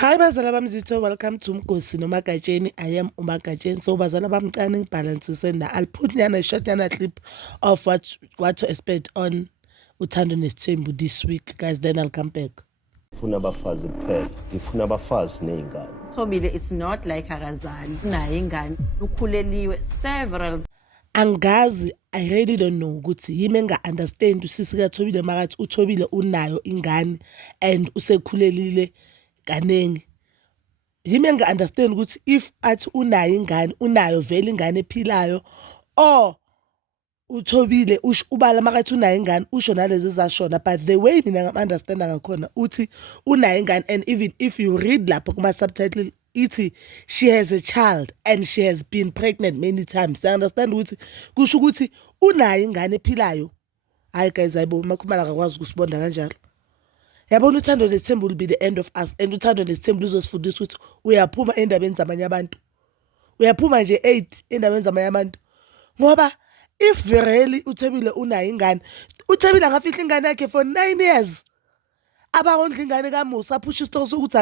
Hi bazala bami Zitho, welcome to Mgosi noMagatsheni. I am uMagatsheni. So bazala bami cane ngibalancise na. I'll put a short clip of what to expect on Uthando Nesithembu this week, guys. Then I'll come back. Ngifuna abafazi kuphela, ngifuna abafazi nezingane. Thobile, it's not like akazali naye ingane ukhuleliwe several. Angazi, I really don't know ukuthi yimi enga-understand usisi kaThobile makathi uThobile unayo ingane and usekhulelile kanengi. Yimi enga-understand ukuthi if athi unayo ingane, unayo vele ingane ephilayo, or uThobile ubala makathi unayo ingane usho nalezi ezashona, but the way mina ngam-understanda ngakhona uthi unayo ingane, and even if you read lapho kuma-subtitle ithi she has a child and she has been pregnant many times. I understand ukuthi kusho ukuthi unayo ingane ephilayo. Hayi guys, hayibo makhumala akakwazi ukusibonda kanjalo. Yabona Uthando Nesithembu will be the end of us, and Uthando Nesithembu luzosifundisa ukuthi uyaphuma endabeni zamanye abantu, uyaphuma nje 8 endabeni zamanye abantu. Ngoba if really uThobile unayo ingane, uThobile angafihla ingane yakhe for 9 years. Abawondla ingane kaMusa aphusha isitoko sokuthi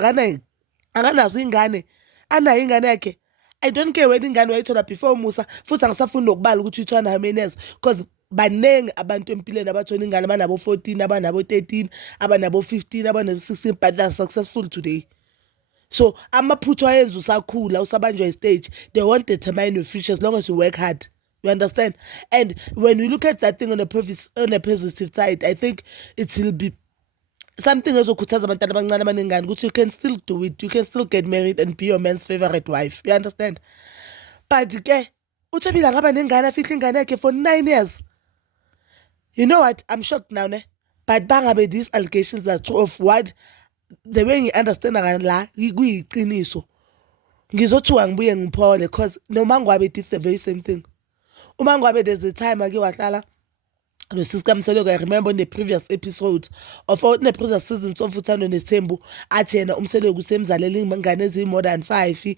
akanazo ingane, anayo ingane yakhe. I don't care whether ingane wayithola before Musa, futhi angisafuni nokubala ukuthi uyithona how many years, because banengi abantu empilweni abathola ingane abanabo 14, abanabo 13, abanabo 15, abanabo 16, but they're successful today. So amaphutho ayenza usakhula usabanjwa istage, they won't determine your future as long as you work hard. You understand? And when we look at that thing on a positive side, I think it will be something ezokhuthaza abantwana abancane abanengane ukuthi you can still do it, you can still get married and be your man's favorite wife. You understand? But ke uThobile angaba nengane afihla ingane yakhe for 9 years. You know what? I'm shocked now, ne? But bangabe these allegations are true of what the way you understand la kuyiqiniso. Ngizothiwa ngibuye ngiphole because noMangwabe did the very same thing. uMangwabe there's a time ake wahlala noSisi kaMseloko. I remember in the previous episode of the previous seasons of Uthando Nesithembu athi yena uMseloko usemzalela ingane ezi-more than 5,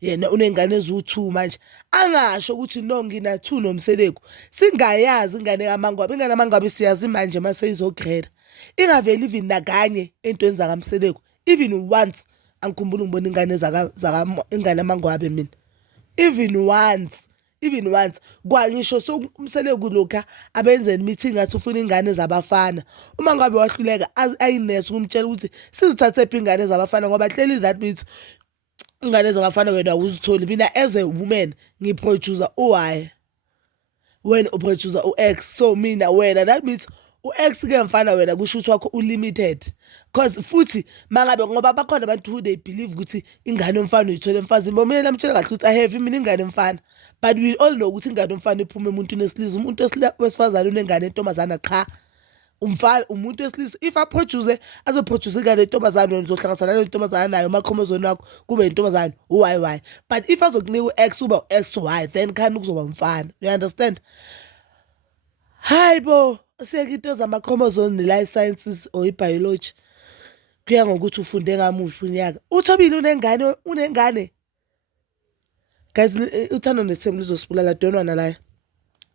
yena unengane eziwu-2 manje. Angasho ukuthi no ngina 2 noMseloko. Singayazi ingane kaMangwabe, ingane kaMangwabe siyazi manje mase izogreda. Ingaveli even nakanye entweni zakaMseloko. Even once angikhumbula ngibona ingane ingane kaMangwabe mina. Even once kwangisho so uMseloko lokha abenzeni meeting athi ufuna ingane zabafana. uMangwabe wahluleka ayinesi ukumtshela ukuthi sizithathe phi ingane zabafana ngoba hleli that means ingane zabafana wena uzitholi. Mina as a woman ngiproducer uY, when uproducer uX, so mina wena that means uX ke mfana wena kusho ukuthi wakho unlimited, because futhi mangabe ngoba bakhona abantu who they believe ukuthi ingane yomfana uyithola emfazini. Mina namtshela kahle ukuthi I have mina ingane yomfana, but we all know ukuthi ingane yomfana iphuma emuntwini wesilisa. Umuntu wesifazane unengane entombazana qha, umfana umuntu wesilisa. If a producer azoproduce ingane entombazane wena uzohlanganisa nale ntombazana nayo machromosome wakho kube intombazane uYY, but if azokunika uX uba uXY then khani kuzoba umfana. You understand? Hayibo, siyakito zama-chromosome ne-life sciences or i-biology kuya ngokuthi ufunde ngamuphi unyaka. uThobile unengane guys. Uthando Nesithembu luzosibulala, don't wanna lie.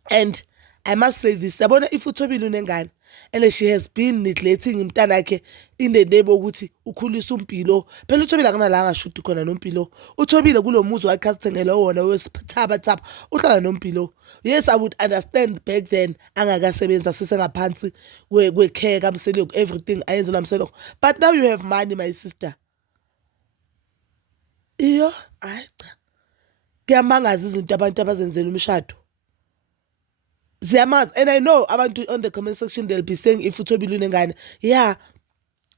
And I must say this, yabona if uThobile unengane and she has been neglecting umntanakhe in the name ukuthi ukhulisa uMpilo. Phela uThobile akunala angashudi khona noMpilo. uThobile kulo muzi wakhe asithengele wona wesithaba uhlala noMpilo. Yes, I would understand back then angakasebenza sisengaphansi kwecare kaMseloko, everything ayenza uMseloko, but now you have money my sister. Iyo hayi cha, kuyamangaza izinto abantu abazenzela umshado. Ziyamazi, and I know abantu on the comment section they'll be saying if uThobile unengane, yeah,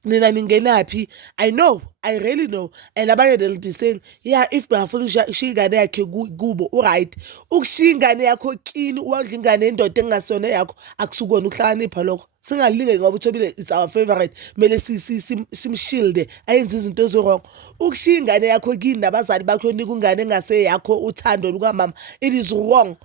nina ningenaphi. I know, I really know. And abanye they'll be saying, yeah, if bafuna ukushiya ingane yakhe kubo right, ukushiya ingane yakho kini uwadla ingane endoda engasona yakho akusukona ukuhlakanipha lokho. Singalinge ngoba uThobile is our favorite, mele simshilde ayenza izinto ezirong. Ukushiya ingane yakho kini nabazali bakho nika ingane engase yakho uthando lukaMama, it is wrong.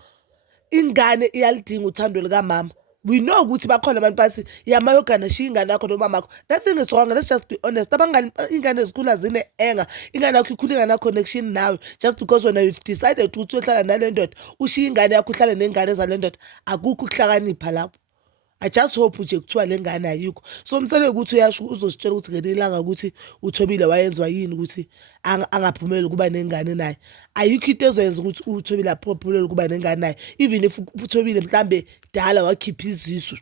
Ingane iyalidinga uthando lukaMama. We know ukuthi bakhona abantu bathi yamayogana shiya ingane yakho nomama wakho. That thing is wrong. Let's just be honest. Abangani ingane ezikhula zine enga, ingane yakho ikhula ingane connection nawe just because when you've decided ukuthi uyohlala nale ndoda ushiya ingane yakho uhlale nengane zale ndoda, akukho ukuhlakanipha lapho. I just hope nje kuthiwa le ngane ayikho. So msele ukuthi uyasho uzositshela ukuthi ngelinye ilanga ukuthi uThobile wayenziwa yini ukuthi angaphumeleli ukuba nengane naye. Ayikho into ezoyenza ukuthi uThobile aphumelele ukuba nengane naye. Even if uThobile mhlambe dala wakhipha izisu,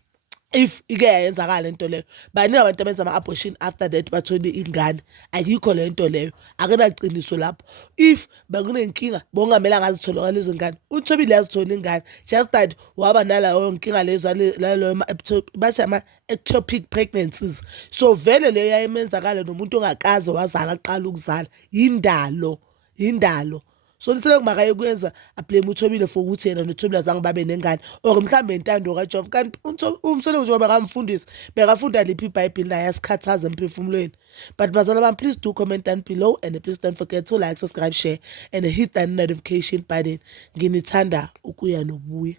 if ike yayenzakala lento leyo, baningi abantu abenza ama-abortion after that bathole ingane. Ayikho lento leyo, akunaqiniso lapho. If bakunenkinga bongamelanga azitholakala lezo ngane, uThobile yazithola ingane, just that waba nalayo nkinga lezo lalo bathi ama-ectopic pregnancies. So vele leyo yayimenzakala nomuntu ongakaze wazala aqala ukuzala, indalo. So lisele kumakaye kuyenza ablame uThobile for ukuthi yena noThobile azange babe nengane, or mhlambe intando kaJehova. Kanti umsebenzi njengoba bekamfundisi bekafunda liphi iBhayibheli naye asikhathaze emphefumulweni. But bazalwane bami, please do comment down below, and please don't forget to like, subscribe, share and hit that notification button. Nginithanda ukuya nobuya.